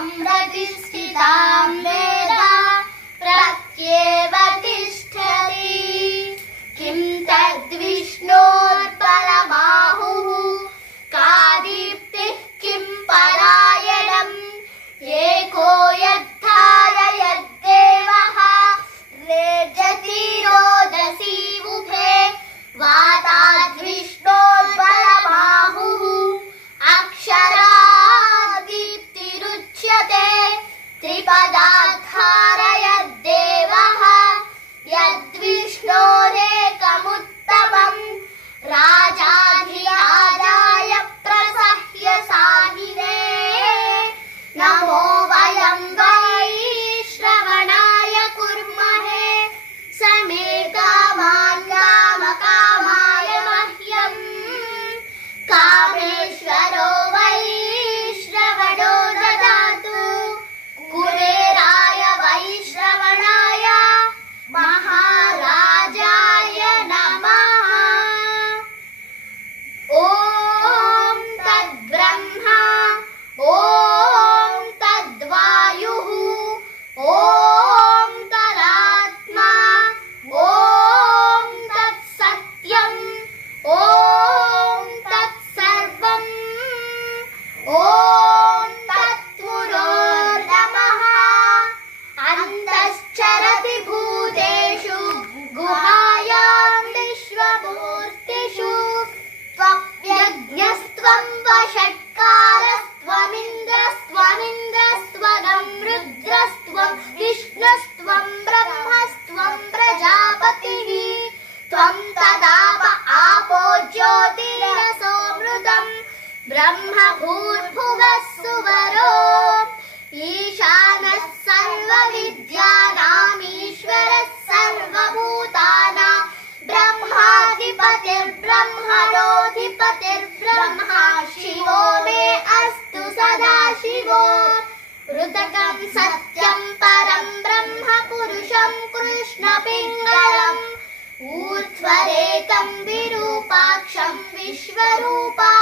আমরা দিস त्वम् तदाप आपो ज्योतिरसोऽमृतम् ब्रह्म भूर्भुवः सुवरो ईशानः सर्वविद्यानामीश्वरः सर्वभूतानाम् ब्रह्माधिपतिर्ब्रह्मणोऽधिपतिर्ब्रह्मा शिवो मे अस्तु सदा शिवो। ऋतकम् सत्यम् परम् ब्रह्म पुरुषम् विश्वरूपा